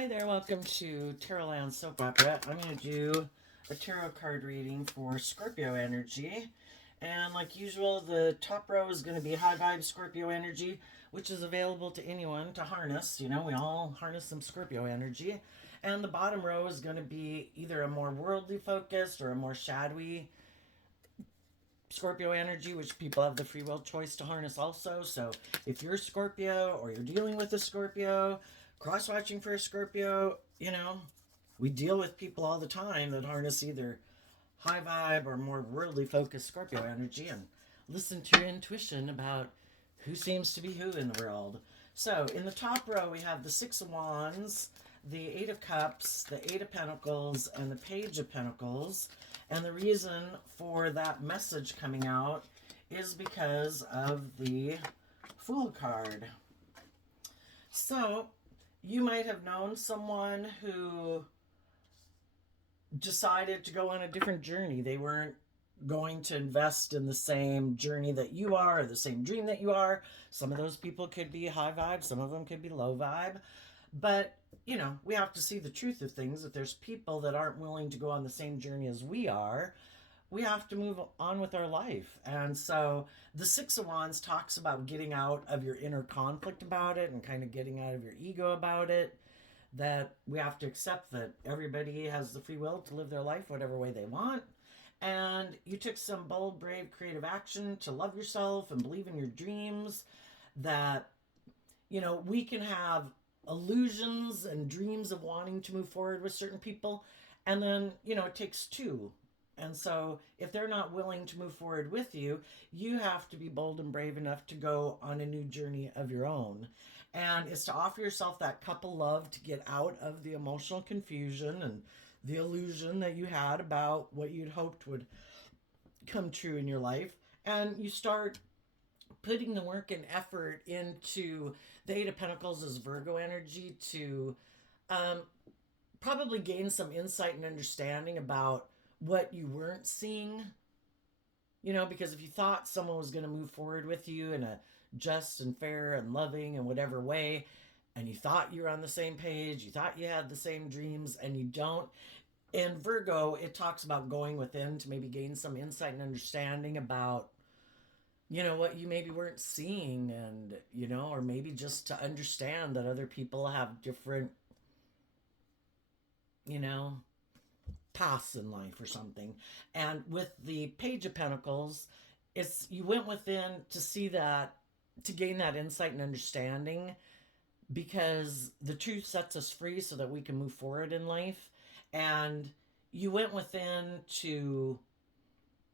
Hi there, welcome to Tarotland Soap Opera. I'm going to do a tarot card reading for Scorpio energy. And like usual, the top row is going to be high vibe Scorpio energy, which is available to anyone to harness. You know, we all harness some Scorpio energy. And the bottom row is going to be either a more worldly focused or a more shadowy Scorpio energy, which people have the free will choice to harness also. So if you're a Scorpio or you're dealing with a Scorpio, cross watching for a Scorpio, you know, we deal with people all the time that harness either high vibe or more worldly focused Scorpio energy and listen to your intuition about who seems to be who in the world. So in the top row, we have the Six of Wands, the Eight of Cups, the Eight of Pentacles, and the Page of Pentacles. And the reason for that message coming out is because of the Fool card. So you might have known someone who decided to go on a different journey. They weren't going to invest in the same journey that you are or the same dream that you are. Some of those people could be high vibe, some of them could be low vibe. But, you know, we have to see the truth of things. If there's people that aren't willing to go on the same journey as we are, we have to move on with our life. And so the Six of Wands talks about getting out of your inner conflict about it and kind of getting out of your ego about it. That we have to accept that everybody has the free will to live their life whatever way they want. And you took some bold, brave, creative action to love yourself and believe in your dreams. That, you know, we can have illusions and dreams of wanting to move forward with certain people. And then, you know, it takes two. And so if they're not willing to move forward with you, you have to be bold and brave enough to go on a new journey of your own. And it's to offer yourself that cup of love to get out of the emotional confusion and the illusion that you had about what you'd hoped would come true in your life. And you start putting the work and effort into the Eight of Pentacles as Virgo energy to um, probably gain some insight and understanding about what you weren't seeing. You know, because if you thought someone was going to move forward with you in a just and fair and loving and whatever way, and you thought you were on the same page, you thought you had the same dreams, and you don't. In Virgo, it talks about going within to maybe gain some insight and understanding about, you know, what you maybe weren't seeing, and, you know, or maybe just to understand that other people have different, you know, paths in life or something. And with the Page of Pentacles, it's you went within to see that, to gain that insight and understanding, because the truth sets us free so that we can move forward in life. And you went within to,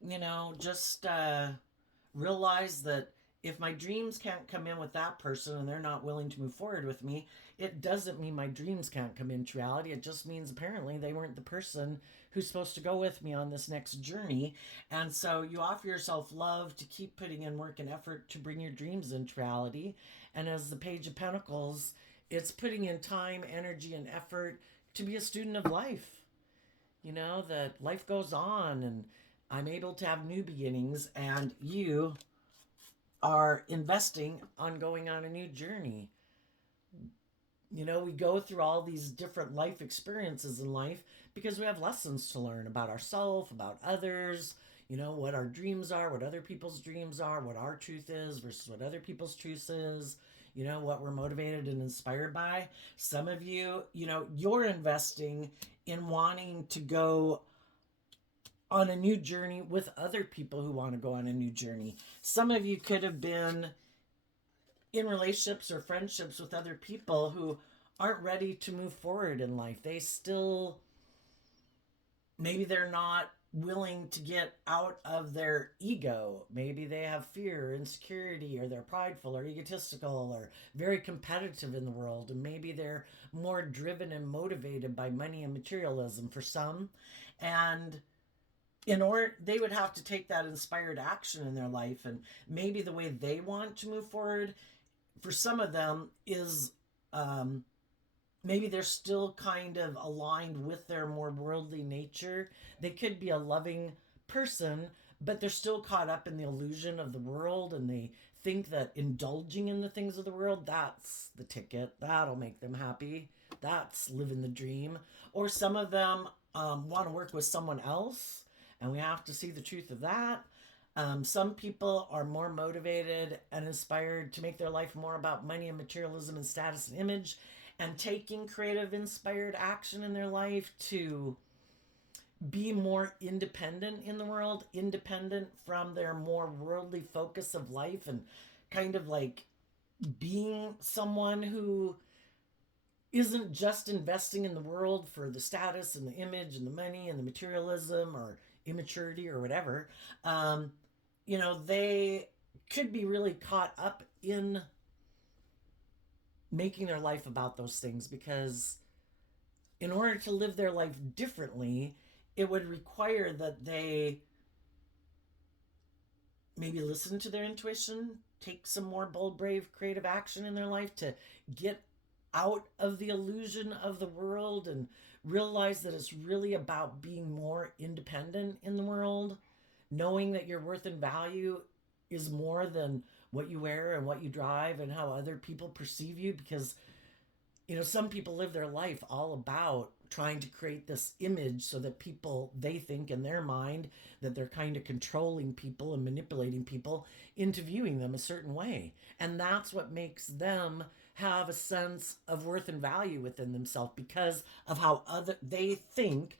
you know, just realize that if my dreams can't come in with that person and they're not willing to move forward with me, it doesn't mean my dreams can't come into reality. It just means apparently they weren't the person who's supposed to go with me on this next journey. And so you offer yourself love to keep putting in work and effort to bring your dreams into reality. And as the Page of Pentacles, it's putting in time, energy, and effort to be a student of life. You know, that life goes on and I'm able to have new beginnings, and you are investing on going on a new journey. You know, we go through all these different life experiences in life because we have lessons to learn about ourselves, about others, you know, what our dreams are, what other people's dreams are, what our truth is versus what other people's truth is, you know, what we're motivated and inspired by. Some of you, you know, you're investing in wanting to go on a new journey with other people who want to go on a new journey. Some of you could have been in relationships or friendships with other people who aren't ready to move forward in life. They still, maybe they're not willing to get out of their ego. Maybe they have fear, insecurity, or they're prideful or egotistical or very competitive in the world. And maybe they're more driven and motivated by money and materialism for some. And in order, they would have to take that inspired action in their life, and maybe the way they want to move forward for some of them is maybe they're still kind of aligned with their more worldly nature. They could be a loving person, but they're still caught up in the illusion of the world, and they think that indulging in the things of the world, that's the ticket, that'll make them happy. That's living the dream. Or some of them want to work with someone else, and we have to see the truth of that. Some people are more motivated and inspired to make their life more about money and materialism and status and image, and taking creative, inspired action in their life to be more independent in the world, independent from their more worldly focus of life, and kind of like being someone who isn't just investing in the world for the status and the image and the money and the materialism or immaturity or whatever. They could be really caught up in making their life about those things, because in order to live their life differently, it would require that they maybe listen to their intuition, take some more bold, brave, creative action in their life to get out of the illusion of the world and realize that it's really about being more independent in the world, knowing that your worth and value is more than what you wear and what you drive and how other people perceive you. Because some people live their life all about trying to create this image so that people, they think in their mind that they're kind of controlling people and manipulating people into viewing them a certain way. And that's what makes them have a sense of worth and value within themselves, because of how they think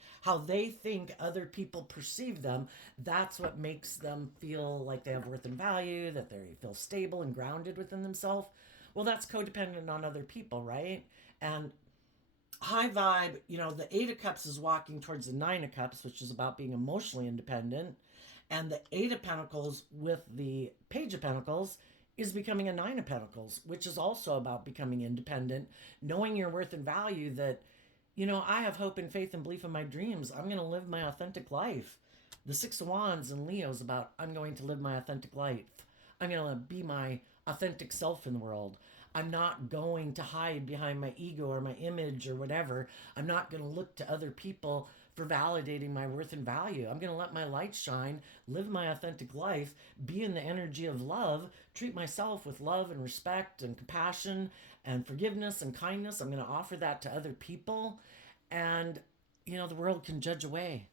other people perceive them. That's what makes them feel like they have worth and value, that they feel stable and grounded within themselves. Well, that's codependent on other people, right? And high vibe, the Eight of Cups is walking towards the Nine of Cups, which is about being emotionally independent. And the Eight of Pentacles with the Page of Pentacles is becoming a Nine of Pentacles, which is also about becoming independent, knowing your worth and value, that, I have hope and faith and belief in my dreams. I'm going to live my authentic life. The Six of Wands in Leo is about, I'm going to live my authentic life. I'm going to be my authentic self in the world. I'm not going to hide behind my ego or my image or whatever. I'm not going to look to other people for validating my worth and value. I'm going to let my light shine, live my authentic life, be in the energy of love, treat myself with love and respect and compassion and forgiveness and kindness. I'm going to offer that to other people. And, the world can judge away.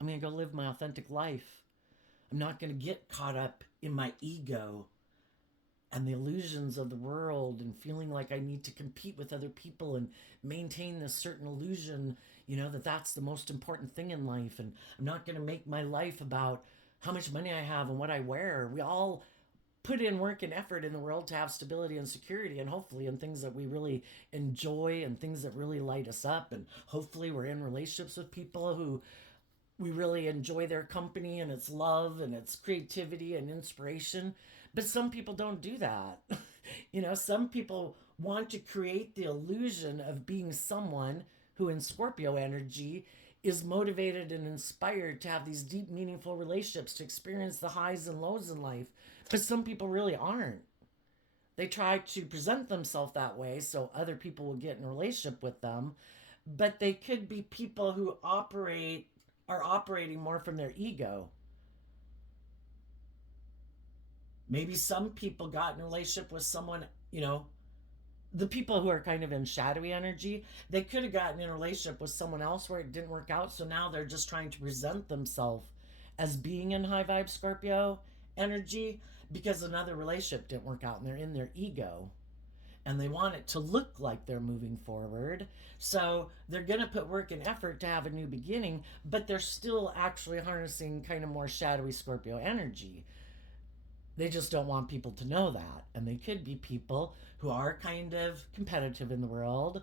I'm going to go live my authentic life. I'm not going to get caught up in my ego and the illusions of the world and feeling like I need to compete with other people and maintain this certain illusion, that that's the most important thing in life. And I'm not going to make my life about how much money I have and what I wear. We all put in work and effort in the world to have stability and security, and hopefully in things that we really enjoy and things that really light us up. And hopefully we're in relationships with people who we really enjoy their company and its love and its creativity and inspiration. But some people don't do that. Some people want to create the illusion of being someone who in Scorpio energy is motivated and inspired to have these deep, meaningful relationships, to experience the highs and lows in life. But some people really aren't. They try to present themselves that way so other people will get in a relationship with them. But they could be people who are operating more from their ego. Maybe some people got in a relationship with someone, the people who are kind of in shadowy energy, they could have gotten in a relationship with someone else where it didn't work out. So now they're just trying to present themselves as being in high vibe Scorpio energy because another relationship didn't work out and they're in their ego. And they want it to look like they're moving forward. So they're going to put work and effort to have a new beginning, but they're still actually harnessing kind of more shadowy Scorpio energy. They just don't want people to know that. And they could be people who are kind of competitive in the world,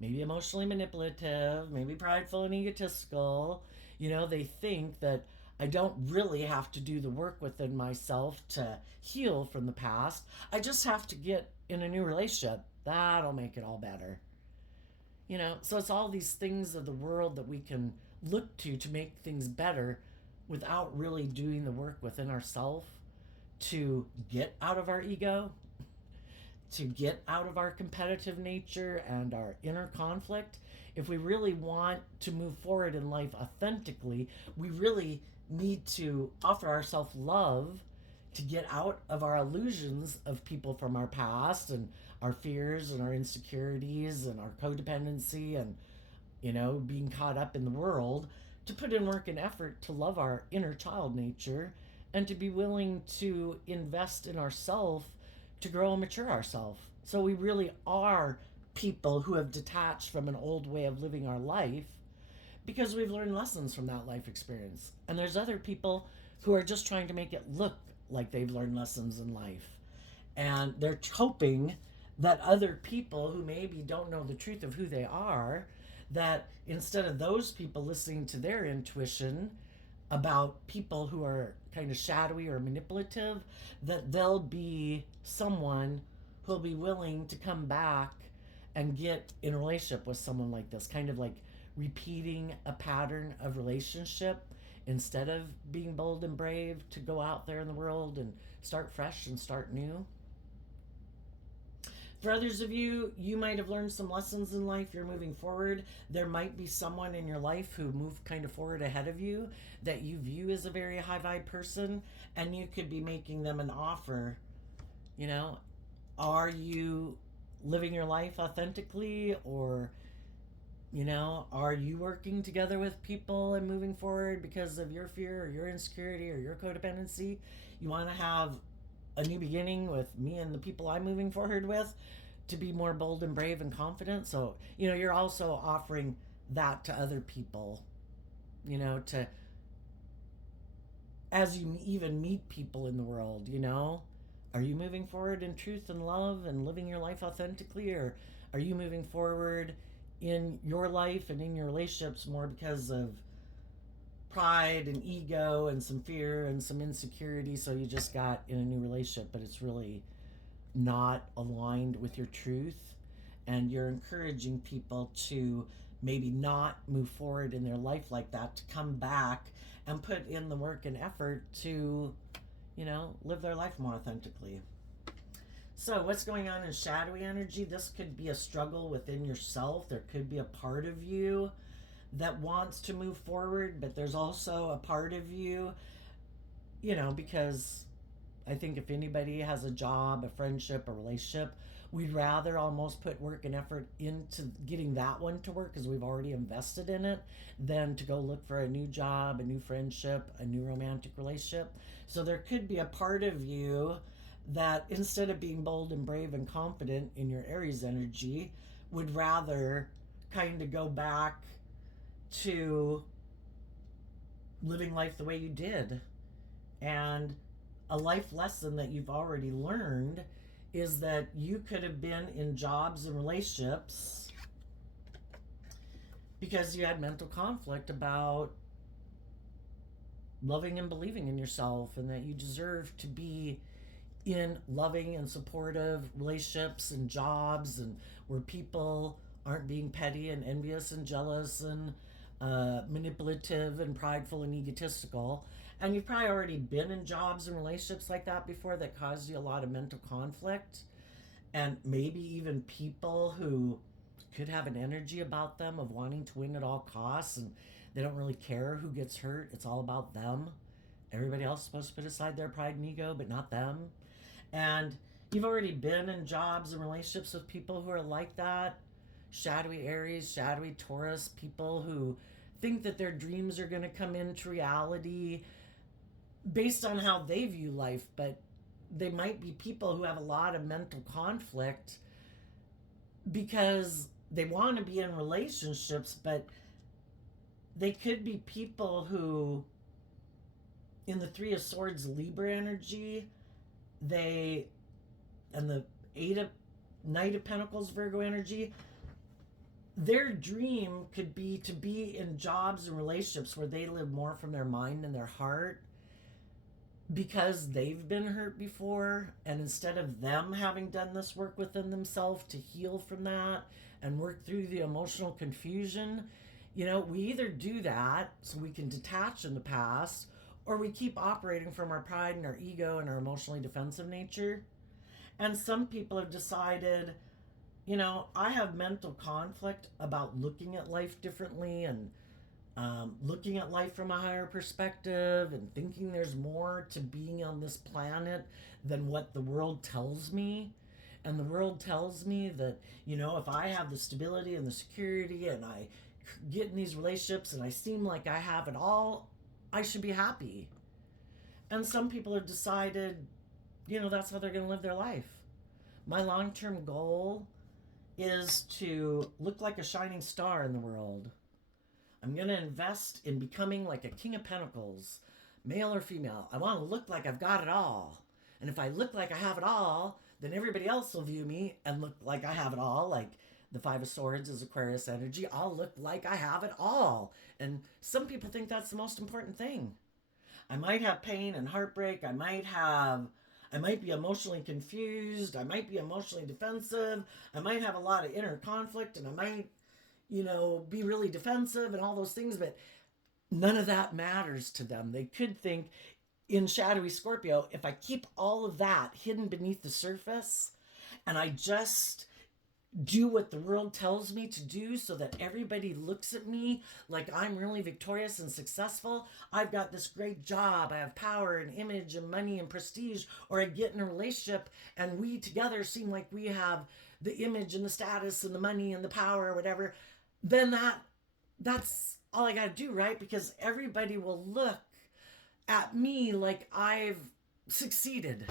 maybe emotionally manipulative, maybe prideful and egotistical. They think that I don't really have to do the work within myself to heal from the past. I just have to get in a new relationship. That'll make it all better. So it's all these things of the world that we can look to make things better without really doing the work within ourselves to get out of our ego, to get out of our competitive nature and our inner conflict. If we really want to move forward in life authentically, we really need to offer ourselves love, to get out of our illusions of people from our past and our fears and our insecurities and our codependency and, being caught up in the world, to put in work and effort to love our inner child nature and to be willing to invest in ourselves to grow and mature ourselves. So we really are people who have detached from an old way of living our life because we've learned lessons from that life experience. And there's other people who are just trying to make it look like they've learned lessons in life. And they're hoping that other people who maybe don't know the truth of who they are, that instead of those people listening to their intuition about people who are kind of shadowy or manipulative, that they'll be someone who'll be willing to come back and get in a relationship with someone like this, kind of like repeating a pattern of relationship instead of being bold and brave to go out there in the world and start fresh and start new. For others of you, you might have learned some lessons in life. You're moving forward. There might be someone in your life who moved kind of forward ahead of you that you view as a very high vibe person, and you could be making them an offer. Are you living your life authentically, or are you working together with people and moving forward because of your fear or your insecurity or your codependency? You want to have a new beginning with me and the people I'm moving forward with to be more bold and brave and confident. So, you're also offering that to other people, to, as you even meet people in the world, are you moving forward in truth and love and living your life authentically, or are you moving forward in your life and in your relationships more because of pride and ego and some fear and some insecurity, so you just got in a new relationship but it's really not aligned with your truth, and you're encouraging people to maybe not move forward in their life like that, to come back and put in the work and effort to live their life more authentically. So what's going on in shadowy energy? This could be a struggle within yourself. There could be a part of you that wants to move forward, but there's also a part of you, because I think if anybody has a job, a friendship, a relationship, we'd rather almost put work and effort into getting that one to work because we've already invested in it, than to go look for a new job, a new friendship, a new romantic relationship. So there could be a part of you that, instead of being bold and brave and confident in your Aries energy, would rather kind of go back to living life the way you did. And a life lesson that you've already learned is that you could have been in jobs and relationships because you had mental conflict about loving and believing in yourself, and that you deserve to be in loving and supportive relationships and jobs, and where people aren't being petty and envious and jealous and manipulative and prideful and egotistical. And you've probably already been in jobs and relationships like that before that caused you a lot of mental conflict, and maybe even people who could have an energy about them of wanting to win at all costs, and they don't really care who gets hurt. It's all about them. Everybody else is supposed to put aside their pride and ego, but not them. And you've already been in jobs and relationships with people who are like that. Shadowy Aries, shadowy Taurus, people who think that their dreams are going to come into reality based on how they view life, but they might be people who have a lot of mental conflict because they want to be in relationships, but they could be people who, in the Three of Swords Libra energy, and the Knight of Pentacles Virgo energy, their dream could be to be in jobs and relationships where they live more from their mind and their heart, because they've been hurt before, and instead of them having done this work within themselves to heal from that and work through the emotional confusion, we either do that so we can detach in the past, or we keep operating from our pride and our ego and our emotionally defensive nature. And some people have decided, I have mental conflict about looking at life differently and looking at life from a higher perspective and thinking there's more to being on this planet than what the world tells me. And the world tells me that, if I have the stability and the security and I get in these relationships and I seem like I have it all, I should be happy. And some people have decided, that's how they're going to live their life. My long term goal is to look like a shining star in the world. I'm going to invest in becoming like a king of pentacles, male or female. I want to look like I've got it all. And if I look like I have it all, then everybody else will view me and look like I have it all. Like the Five of Swords is Aquarius energy. I'll look like I have it all. And some people think that's the most important thing. I might have pain and heartbreak. I might be emotionally confused. I might be emotionally defensive. I might have a lot of inner conflict, and I might, be really defensive and all those things, but none of that matters to them. They could think in shadowy Scorpio, if I keep all of that hidden beneath the surface and I just do what the world tells me to do so that everybody looks at me like I'm really victorious and successful. I've got this great job. I have power and image and money and prestige. Or I get in a relationship and we together seem like we have the image and the status and the money and the power or whatever. Then that's all I got to do, right? Because everybody will look at me like I've succeeded.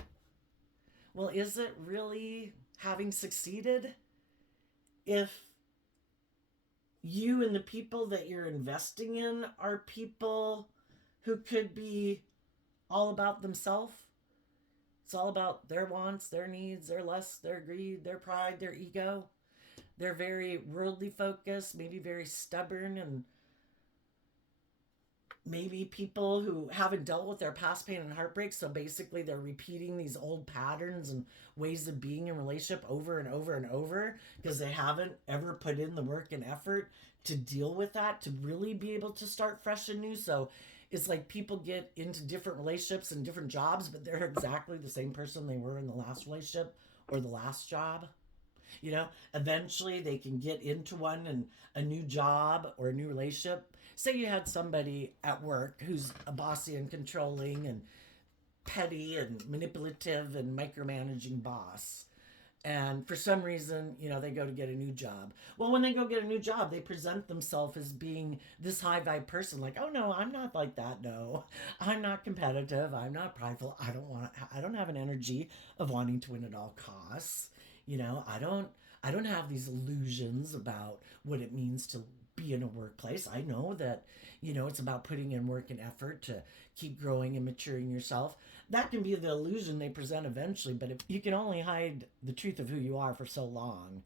Well, is it really having succeeded if you and the people that you're investing in are people who could be all about themselves? It's all about their wants, their needs, their lusts, their greed, their pride, their ego. They're very worldly focused, maybe very stubborn, and maybe people who haven't dealt with their past pain and heartbreak. So basically they're repeating these old patterns and ways of being in relationship over and over and over because they haven't ever put in the work and effort to deal with that, to really be able to start fresh and new. So it's like people get into different relationships and different jobs, but they're exactly the same person they were in the last relationship or the last job. Eventually they can get into one and a new job or a new relationship. Say you had somebody at work who's a bossy and controlling and petty and manipulative and micromanaging boss. And for some reason, they go to get a new job. Well, when they go get a new job, they present themselves as being this high vibe person. Like, oh no, I'm not like that. No, I'm not competitive. I'm not prideful. I don't have an energy of wanting to win at all costs. I don't have these illusions about what it means to be in a workplace. I know that, it's about putting in work and effort to keep growing and maturing yourself. That can be the illusion they present eventually, but if you can only hide the truth of who you are for so long,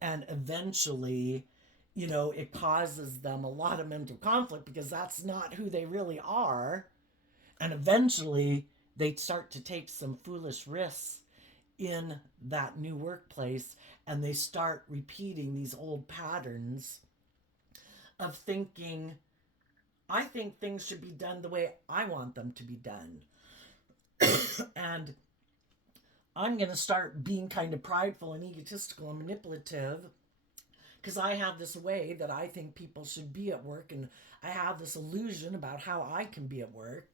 and eventually, it causes them a lot of mental conflict because that's not who they really are. And eventually they start to take some foolish risks in that new workplace and they start repeating these old patterns of thinking, I think things should be done the way I want them to be done. And I'm going to start being kind of prideful and egotistical and manipulative because I have this way that I think people should be at work, and I have this illusion about how I can be at work.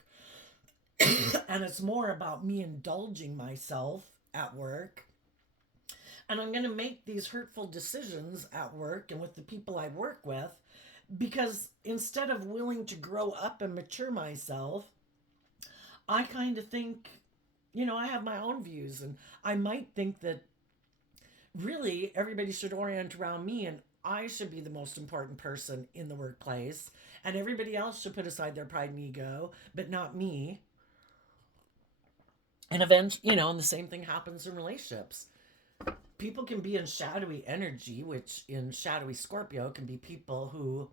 And it's more about me indulging myself at work. And I'm going to make these hurtful decisions at work and with the people I work with because instead of willing to grow up and mature myself, I kind of think, I have my own views, and I might think that really everybody should orient around me and I should be the most important person in the workplace, and everybody else should put aside their pride and ego, but not me. And eventually, and the same thing happens in relationships. People can be in shadowy energy, which in shadowy Scorpio can be people who,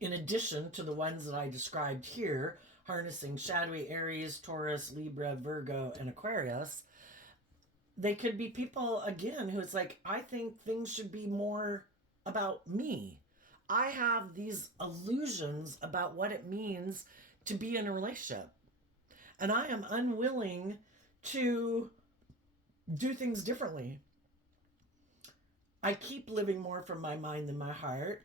in addition to the ones that I described here, harnessing shadowy Aries, Taurus, Libra, Virgo, and Aquarius, they could be people, again, who it's like, I think things should be more about me. I have these illusions about what it means to be in a relationship. And I am unwilling to do things differently. I keep living more from my mind than my heart.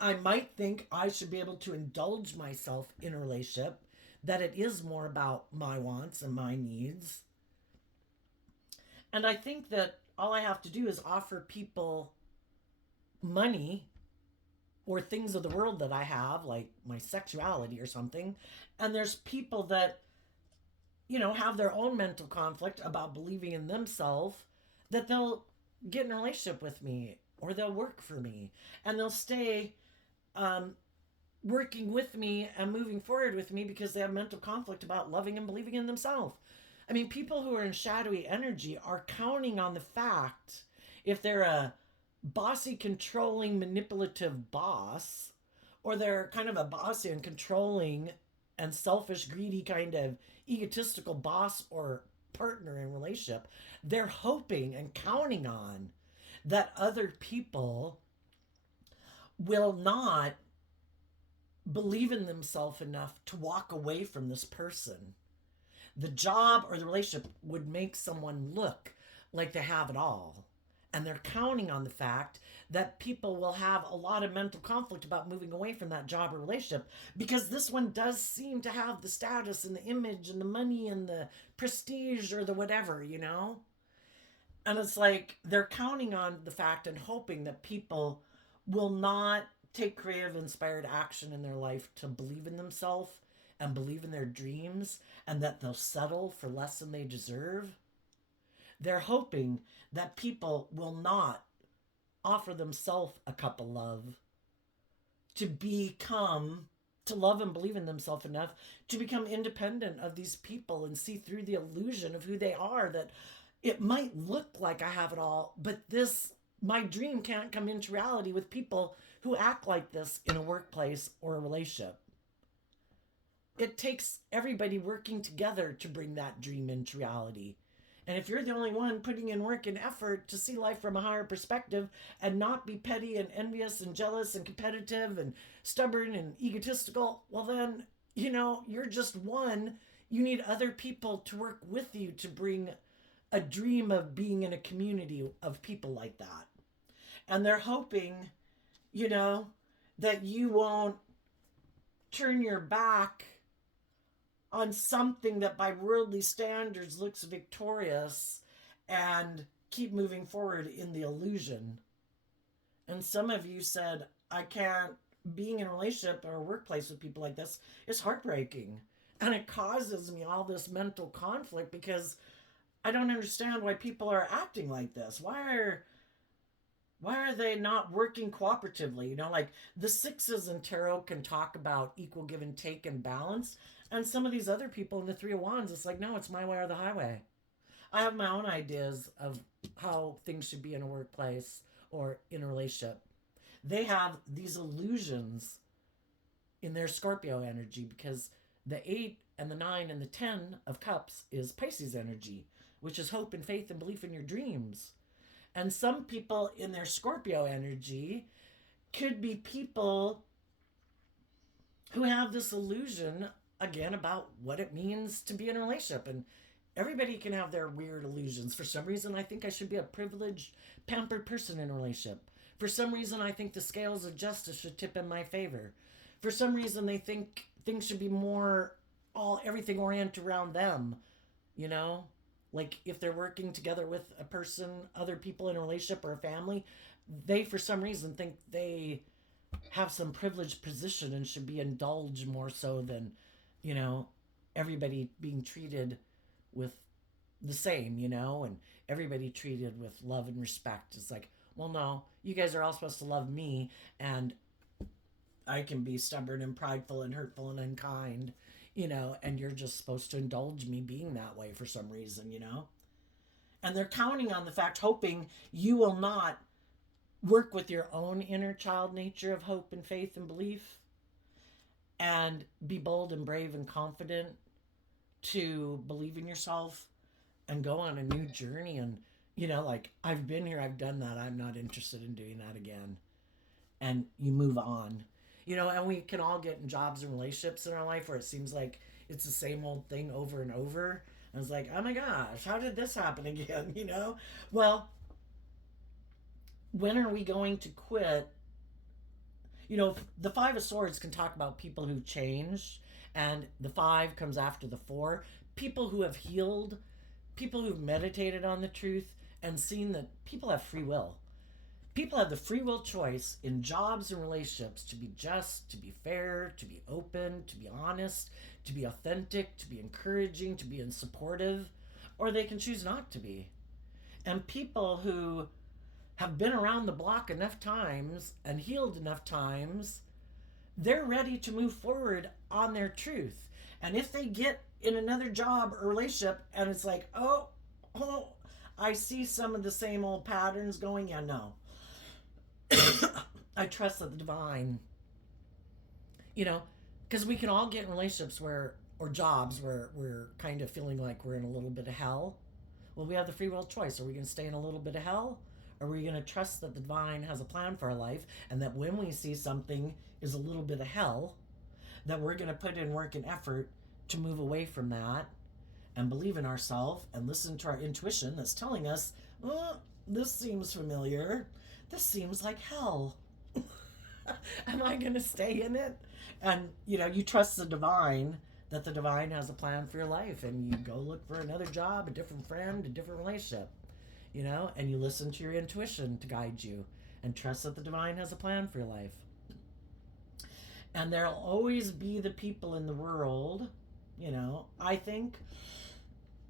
I might think I should be able to indulge myself in a relationship, that it is more about my wants and my needs. And I think that all I have to do is offer people money or things of the world that I have, like my sexuality or something. And there's people that, have their own mental conflict about believing in themselves, that they'll get in a relationship with me or they'll work for me and they'll stay um, working with me and moving forward with me because they have mental conflict about loving and believing in themselves. I mean, people who are in shadowy energy are counting on the fact, if they're a bossy, controlling, manipulative boss, or they're kind of a bossy and controlling and selfish, greedy, kind of egotistical boss or partner in relationship, they're hoping and counting on that other people will not believe in themselves enough to walk away from this person. The job or the relationship would make someone look like they have it all. And they're counting on the fact that people will have a lot of mental conflict about moving away from that job or relationship, because this one does seem to have the status and the image and the money and the prestige or the whatever. And it's like they're counting on the fact and hoping that people will not take creative, inspired action in their life to believe in themselves and believe in their dreams, and that they'll settle for less than they deserve. They're hoping that people will not offer themselves a cup of love to become, to love and believe in themselves enough to become independent of these people and see through the illusion of who they are, that it might look like I have it all, but my dream can't come into reality with people who act like this in a workplace or a relationship. It takes everybody working together to bring that dream into reality. And if you're the only one putting in work and effort to see life from a higher perspective and not be petty and envious and jealous and competitive and stubborn and egotistical, well, then, you're just one. You need other people to work with you to bring a dream of being in a community of people like that. And they're hoping, that you won't turn your back on something that by worldly standards looks victorious, and keep moving forward in the illusion. And some of you said, I can't, being in a relationship or a workplace with people like this is heartbreaking. And it causes me all this mental conflict because I don't understand why people are acting like this. Why are they not working cooperatively? Like the sixes in tarot can talk about equal give and take and balance. And some of these other people in the Three of Wands, it's like, no, it's my way or the highway. I have my own ideas of how things should be in a workplace or in a relationship. They have these illusions in their Scorpio energy because the 8 and the 9 and the 10 of Cups is Pisces energy, which is hope and faith and belief in your dreams. And some people in their Scorpio energy could be people who have this illusion, again, about what it means to be in a relationship. And everybody can have their weird illusions. For some reason, I think I should be a privileged, pampered person in a relationship. For some reason, I think the scales of justice should tip in my favor. For some reason, they think things should be everything oriented around them, you know? Like if they're working together with a person, other people in a relationship or a family, they for some reason think they have some privileged position and should be indulged more so than, everybody being treated with the same, and everybody treated with love and respect. It's like, well, no, you guys are all supposed to love me, and I can be stubborn and prideful and hurtful and unkind, and you're just supposed to indulge me being that way for some reason. And they're counting on the fact, hoping you will not work with your own inner child nature of hope and faith and belief and be bold and brave and confident to believe in yourself and go on a new journey. And, like, I've been here, I've done that, I'm not interested in doing that again. And you move on. And we can all get in jobs and relationships in our life where it seems like it's the same old thing over and over. And it's like, oh my gosh, how did this happen again? Well, when are we going to quit You know, the Five of Swords can talk about people who've changed, and the five comes after the four. People who have healed, people who've meditated on the truth and seen that people have free will. People have the free will choice in jobs and relationships to be just, to be fair, to be open, to be honest, to be authentic, to be encouraging, to be supportive, or they can choose not to be. And people who have been around the block enough times and healed enough times, they're ready to move forward on their truth. And if they get in another job or relationship and it's like, oh, I see some of the same old patterns going, yeah, no. I trust that the divine, you know, because we can all get in relationships where, or jobs where we're kind of feeling like we're in a little bit of hell. Well, we have the free will choice. Are we going to stay in a little bit of hell? Or are we going to trust that the divine has a plan for our life, and that when we see something is a little bit of hell, that we're going to put in work and effort to move away from that and believe in ourselves and listen to our intuition that's telling us, oh, this seems familiar. This seems like hell. Am I going to stay in it? And, you know, you trust the divine, that the divine has a plan for your life, and you go look for another job, a different friend, a different relationship, you know, and you listen to your intuition to guide you and trust that the divine has a plan for your life. And there'll always be the people in the world, you know, I think,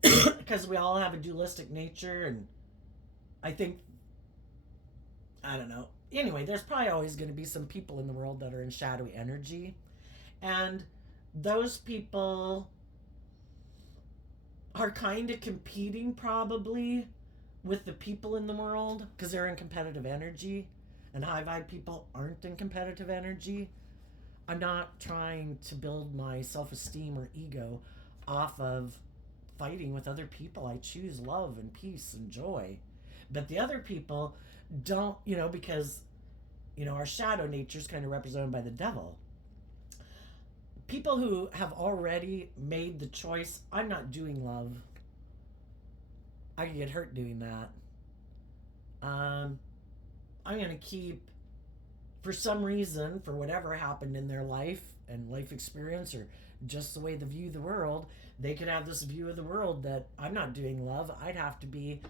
because we all have a dualistic nature, and I think, I don't know. Anyway, there's probably always going to be some people in the world that are in shadowy energy. And those people are kind of competing probably with the people in the world because they're in competitive energy. And high vibe people aren't in competitive energy. I'm not trying to build my self-esteem or ego off of fighting with other people. I choose love and peace and joy. But the other people don't, you know, because, you know, our shadow nature is kind of represented by the devil. People who have already made the choice, I'm not doing love. I can get hurt doing that. I'm going to keep, for some reason, for whatever happened in their life and life experience, or just the way they view the world, they could have this view of the world that I'm not doing love. I'd have to be,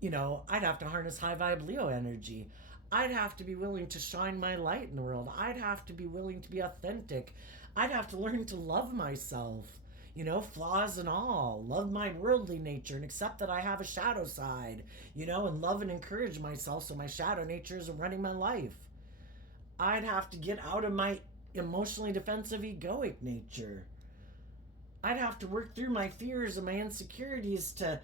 you know, I'd have to harness high vibe Leo energy. I'd have to be willing to shine my light in the world. I'd have to be willing to be authentic. I'd have to learn to love myself, you know, flaws and all. Love my worldly nature and accept that I have a shadow side, you know, and love and encourage myself so my shadow nature is running my life. I'd have to get out of my emotionally defensive egoic nature. I'd have to work through my fears and my insecurities to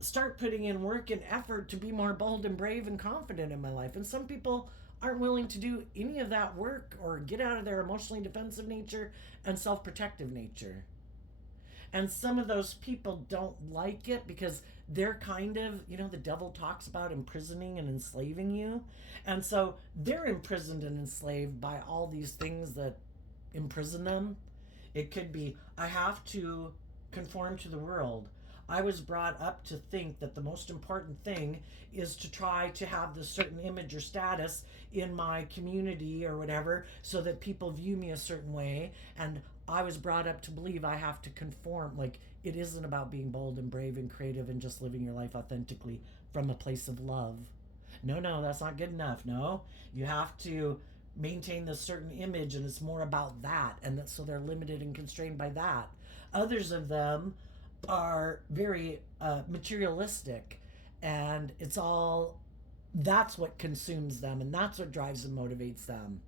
start putting in work and effort to be more bold and brave and confident in my life. And some people aren't willing to do any of that work or get out of their emotionally defensive nature and self-protective nature. And some of those people don't like it because they're kind of, you know, the devil talks about imprisoning and enslaving you. And so they're imprisoned and enslaved by all these things that imprison them. It could be, I have to conform to the world. I was brought up to think that the most important thing is to try to have this certain image or status in my community or whatever so that people view me a certain way. And I was brought up to believe I have to conform. Like, it isn't about being bold and brave and creative and just living your life authentically from a place of love. No, that's not good enough. No, you have to maintain this certain image, and it's more about that. And that, so they're limited and constrained by that. Others of them are very materialistic, and it's all, that's what consumes them, and that's what drives and motivates them.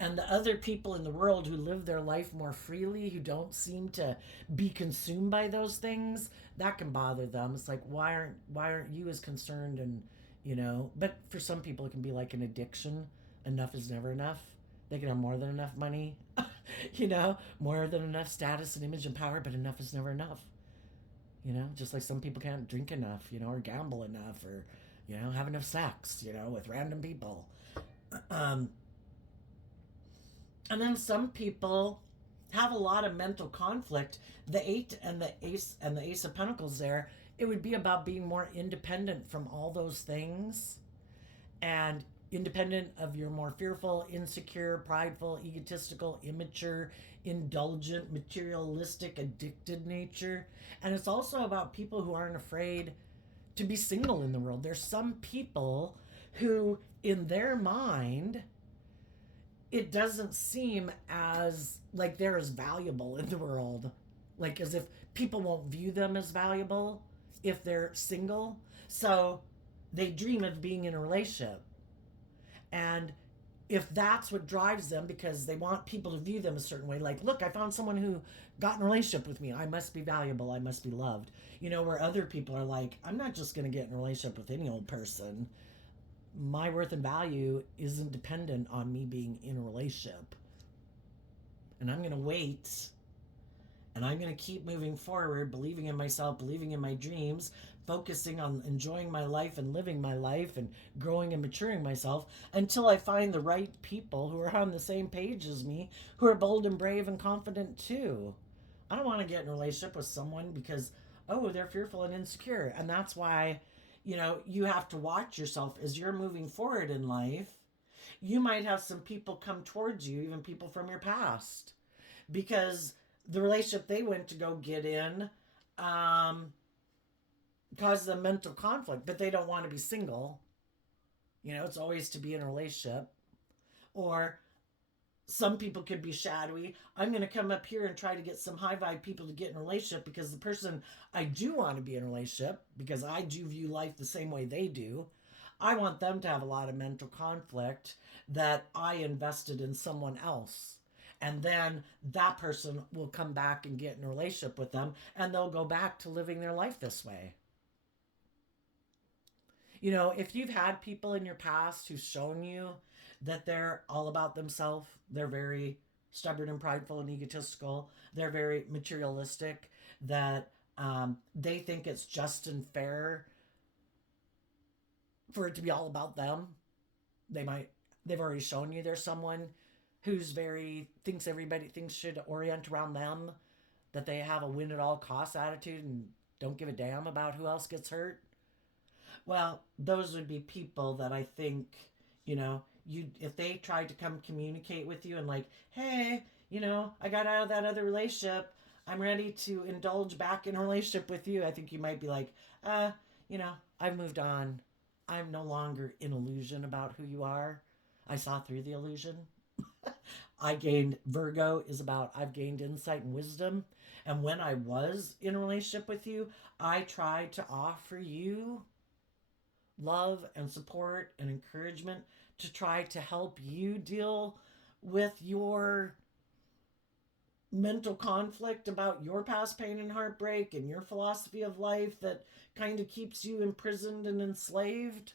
And the other people in the world who live their life more freely, who don't seem to be consumed by those things, that can bother them. It's like, why aren't you as concerned? And, you know, but for some people it can be like an addiction. Enough is never enough. They can have more than enough money, you know, more than enough status and image and power, but enough is never enough. You know, just like some people can't drink enough, you know, or gamble enough, or, you know, have enough sex, you know, with random people. And then some people have a lot of mental conflict. The Eight and the Ace of Pentacles it would be about being more independent from all those things. And independent of your more fearful, insecure, prideful, egotistical, immature, indulgent, materialistic, addicted nature. And it's also about people who aren't afraid to be single in the world. There's some people who, in their mind, it doesn't seem as like they're as valuable in the world. Like as if people won't view them as valuable if they're single. So they dream of being in a relationship. And if that's what drives them because they want people to view them a certain way, like, look, I found someone who got in a relationship with me. I must be valuable. I must be loved. You know, where other people are like, I'm not just going to get in a relationship with any old person. My worth and value isn't dependent on me being in a relationship. And I'm going to wait, and I'm going to keep moving forward, believing in myself, believing in my dreams, focusing on enjoying my life and living my life and growing and maturing myself until I find the right people who are on the same page as me, who are bold and brave and confident too. I don't want to get in a relationship with someone because, oh, they're fearful and insecure. And that's why, you know, you have to watch yourself as you're moving forward in life. You might have some people come towards you, even people from your past, because the relationship they went to go get in um, causes them mental conflict, but they don't want to be single. You know, it's always to be in a relationship. Or some people could be shadowy. I'm going to come up here and try to get some high vibe people to get in a relationship because the person I do want to be in a relationship, because I do view life the same way they do, I want them to have a lot of mental conflict that I invested in someone else. And then that person will come back and get in a relationship with them, and they'll go back to living their life this way. You know, if you've had people in your past who've shown you that they're all about themselves, they're very stubborn and prideful and egotistical, they're very materialistic, that they think it's just and fair for it to be all about them. They might, they've already shown you there's someone who's very, thinks everybody thinks should orient around them, that they have a win at all costs attitude and don't give a damn about who else gets hurt. Well, those would be people that I think, you know, you if they tried to come communicate with you and like, hey, you know, I got out of that other relationship. I'm ready to indulge back in a relationship with you. I think you might be like, you know, I've moved on. I'm no longer in illusion about who you are. I saw through the illusion. I gained Virgo is about I've gained insight and wisdom. And when I was in a relationship with you, I tried to offer you love and support and encouragement to try to help you deal with your mental conflict about your past pain and heartbreak and your philosophy of life that kind of keeps you imprisoned and enslaved.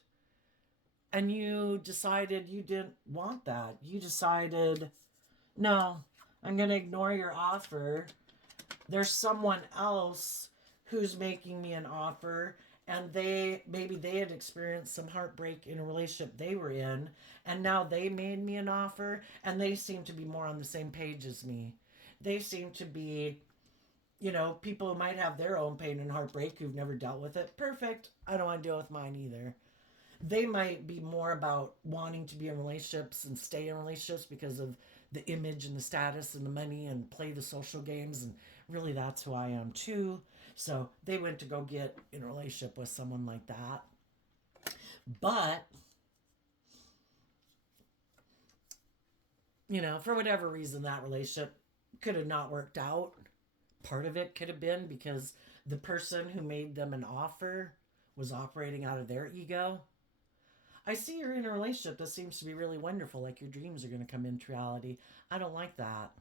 And you decided you didn't want that. You decided, no, I'm going to ignore your offer. There's someone else who's making me an offer, and maybe they had experienced some heartbreak in a relationship they were in, and now they made me an offer, and they seem to be more on the same page as me. They seem to be, you know, people who might have their own pain and heartbreak who've never dealt with it. Perfect. I don't want to deal with mine either. They might be more about wanting to be in relationships and stay in relationships because of the image and the status and the money and play the social games, and really that's who I am too. So they went to go get in a relationship with someone like that. But, you know, for whatever reason, that relationship could have not worked out. Part of it could have been because the person who made them an offer was operating out of their ego. I see you're in a relationship that seems to be really wonderful, like your dreams are going to come into reality. I don't like that.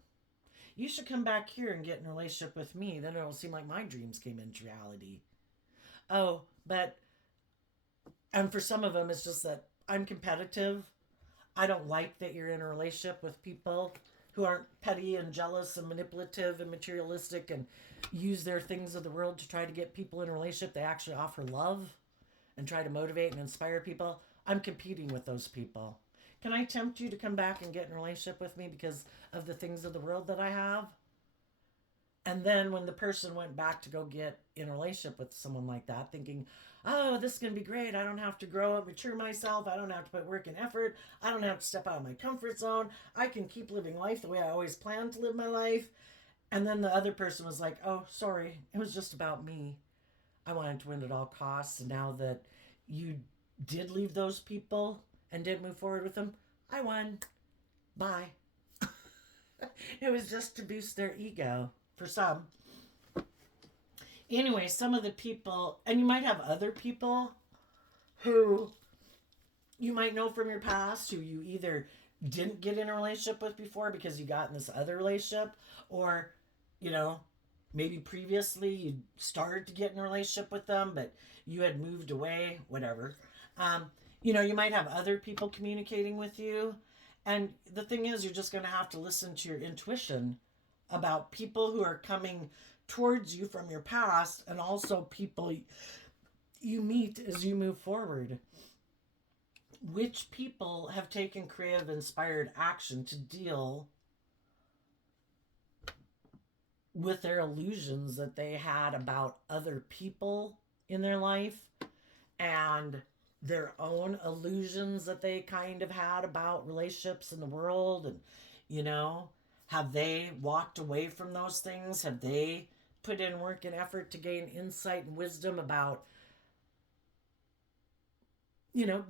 You should come back here and get in a relationship with me. Then it'll seem like my dreams came into reality. Oh, but, and for some of them, it's just that I'm competitive. I don't like that you're in a relationship with people who aren't petty and jealous and manipulative and materialistic and use their things of the world to try to get people in a relationship. They actually offer love and try to motivate and inspire people. I'm competing with those people. Can I tempt you to come back and get in a relationship with me because of the things of the world that I have? And then when the person went back to go get in a relationship with someone like that, thinking, oh, this is going to be great. I don't have to grow up, mature myself. I don't have to put work and effort. I don't have to step out of my comfort zone. I can keep living life the way I always planned to live my life. And then the other person was like, oh, sorry. It was just about me. I wanted to win at all costs. And now that you did leave those people and didn't move forward with them, I won. Bye. It was just to boost their ego for some. Anyway, some of the people, and you might have other people who you might know from your past who you either didn't get in a relationship with before because you got in this other relationship, or, you know, maybe previously you started to get in a relationship with them, but you had moved away, whatever. Um, you might have other people communicating with you. And the thing is, you're just going to have to listen to your intuition about people who are coming towards you from your past, and also people you meet as you move forward. Which people have taken creative, inspired action to deal with their illusions that they had about other people in their life, and their own illusions that they kind of had about relationships in the world? And, you know, have they walked away from those things? Have they put in work and effort to gain insight and wisdom about,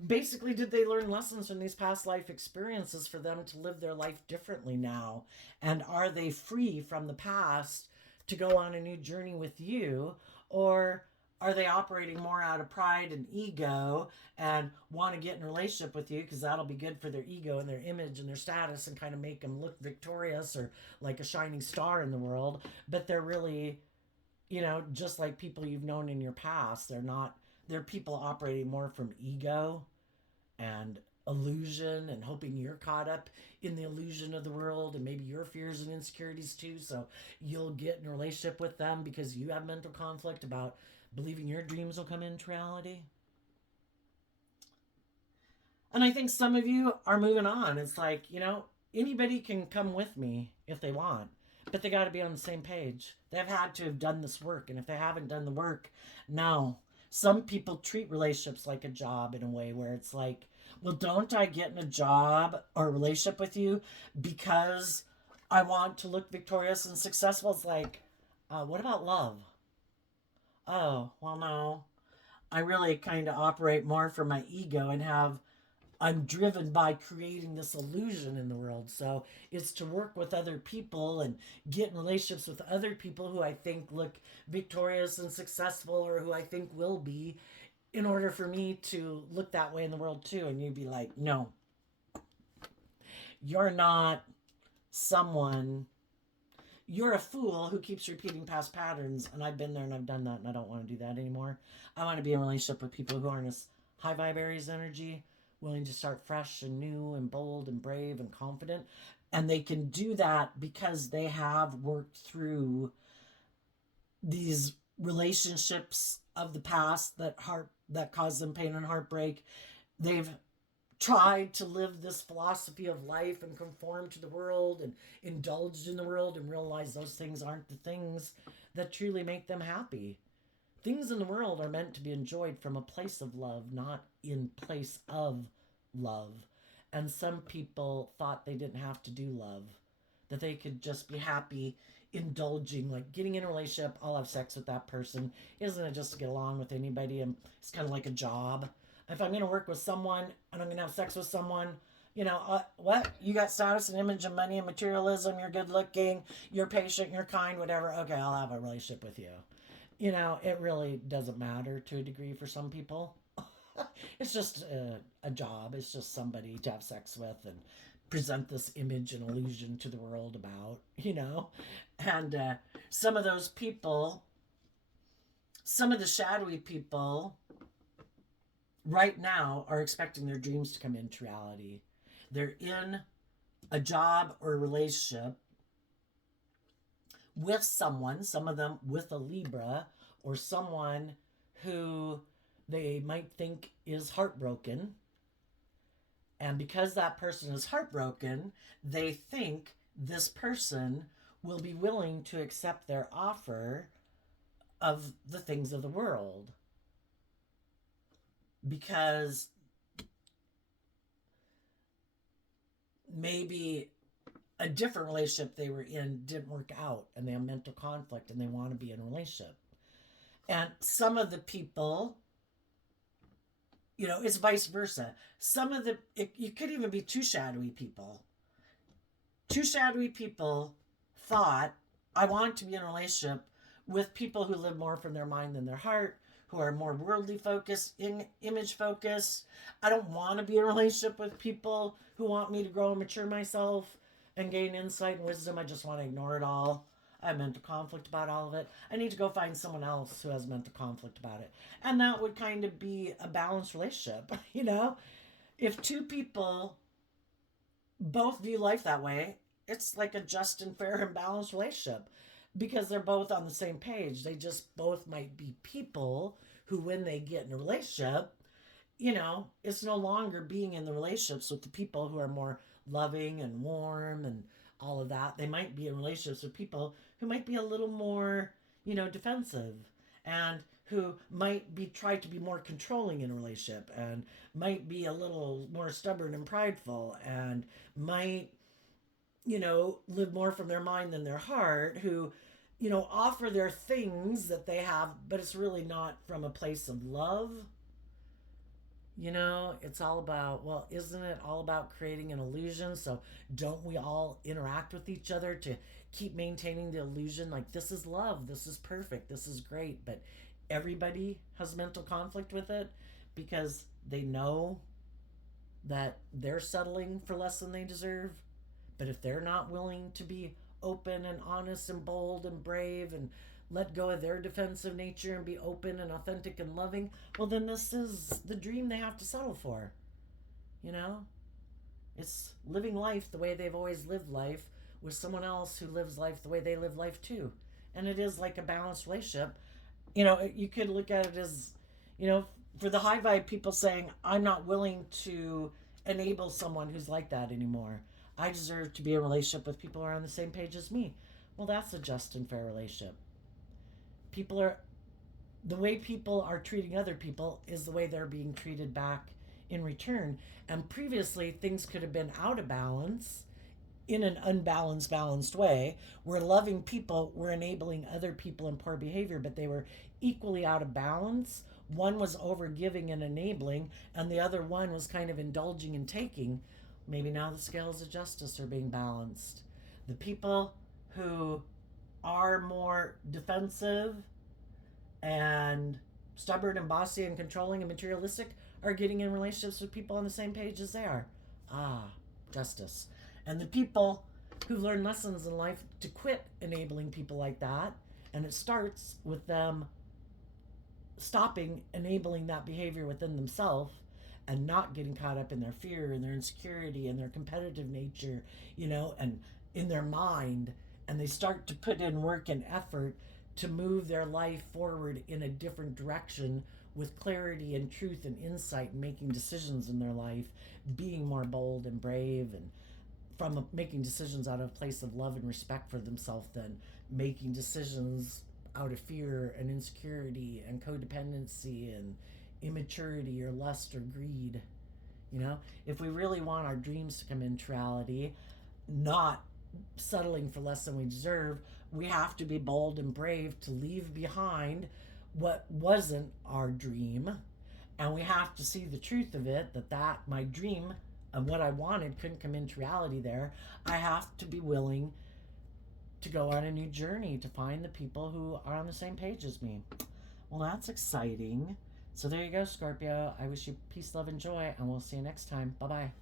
basically, did they learn lessons from these past life experiences for them to live their life differently now? And are they free from the past to go on a new journey with you? Or are they operating more out of pride and ego and want to get in a relationship with you because that'll be good for their ego and their image and their status and kind of make them look victorious or like a shining star in the world? But they're really, just like people you've known in your past. They're people operating more from ego and illusion and hoping you're caught up in the illusion of the world and maybe your fears and insecurities too. So you'll get in a relationship with them because you have mental conflict about believing your dreams will come into reality. And I think some of you are moving on. It's like, anybody can come with me if they want, but they got to be on the same page. They've had to have done this work. And if they haven't done the work, no. Some people treat relationships like a job in a way where it's like, well, don't I get in a job or a relationship with you because I want to look victorious and successful? It's like, what about love? Oh, well, no. I really kind of operate more from my ego and I'm driven by creating this illusion in the world. So it's to work with other people and get in relationships with other people who I think look victorious and successful, or who I think will be, in order for me to look that way in the world too. And you'd be like, no, you're not someone. You're a fool who keeps repeating past patterns. And I've been there and I've done that, and I don't want to do that anymore. I want to be in a relationship with people who aren't as high vibe Aries energy, willing to start fresh and new and bold and brave and confident. And they can do that because they have worked through these relationships of the past that caused them pain and heartbreak. They've tried to live this philosophy of life and conform to the world and indulged in the world, and realize those things aren't the things that truly make them happy. Things in the world are meant to be enjoyed from a place of love, not in place of love. And some people thought they didn't have to do love, that they could just be happy indulging, like getting in a relationship. I'll have sex with that person. Isn't it just to get along with anybody? And it's kind of like a job. If I'm going to work with someone and I'm going to have sex with someone, what? You got status and image and money and materialism. You're good looking. You're patient. You're kind. Whatever. Okay, I'll have a relationship with you. It really doesn't matter to a degree for some people. It's just a job. It's just somebody to have sex with and present this image and illusion to the world about. And some of those people, some of the shadowy people right now are expecting their dreams to come into reality. They're in a job or a relationship with someone, some of them with a Libra, or someone who they might think is heartbroken. And because that person is heartbroken, they think this person will be willing to accept their offer of the things of the world, because maybe a different relationship they were in didn't work out and they have mental conflict and they want to be in a relationship. And some of the people, it's vice versa. You could even be two shadowy people. Two shadowy people thought, I want to be in a relationship with people who live more from their mind than their heart, who are more worldly focused, image focused. I don't want to be in a relationship with people who want me to grow and mature myself and gain insight and wisdom. I just want to ignore it all. I have mental conflict about all of it. I need to go find someone else who has mental conflict about it. And that would kind of be a balanced relationship, If two people both view life that way, it's like a just and fair and balanced relationship because they're both on the same page. They just both might be people who, when they get in a relationship, it's no longer being in the relationships with the people who are more loving and warm and all of that. They might be in relationships with people who might be a little more, defensive, and who might be try to be more controlling in a relationship, and might be a little more stubborn and prideful, and might, live more from their mind than their heart, who, offer their things that they have, but it's really not from a place of love. It's all about, well, isn't it all about creating an illusion? So don't we all interact with each other to keep maintaining the illusion like this is love, this is perfect, this is great, but everybody has mental conflict with it because they know that they're settling for less than they deserve. But if they're not willing to be open and honest and bold and brave and let go of their defensive nature and be open and authentic and loving, well, then this is the dream they have to settle for. You know? It's living life the way they've always lived life with someone else who lives life the way they live life too. And it is like a balanced relationship. You could look at it as, for the high vibe people saying, I'm not willing to enable someone who's like that anymore. I deserve to be in a relationship with people who are on the same page as me. Well, that's a just and fair relationship. The way people are treating other people is the way they're being treated back in return. And previously, things could have been out of balance in an unbalanced, balanced way, where loving people were enabling other people in poor behavior, but they were equally out of balance. One was over giving and enabling, and the other one was kind of indulging and taking. Maybe now the scales of justice are being balanced. The people who are more defensive and stubborn and bossy and controlling and materialistic are getting in relationships with people on the same page as they are. Justice. And the people who learn lessons in life to quit enabling people like that, and it starts with them stopping enabling that behavior within themselves and not getting caught up in their fear and their insecurity and their competitive nature, and in their mind. And they start to put in work and effort to move their life forward in a different direction with clarity and truth and insight, and making decisions in their life, being more bold and brave, and from making decisions out of a place of love and respect for themselves than making decisions out of fear and insecurity and codependency and immaturity or lust or greed. If we really want our dreams to come into reality, not settling for less than we deserve, we have to be bold and brave to leave behind what wasn't our dream, and we have to see the truth of it, that my dream and what I wanted couldn't come into reality there. I have to be willing to go on a new journey to find the people who are on the same page as me. Well, that's exciting. So there you go, Scorpio. I wish you peace, love, and joy, and we'll see you next time. Bye-bye.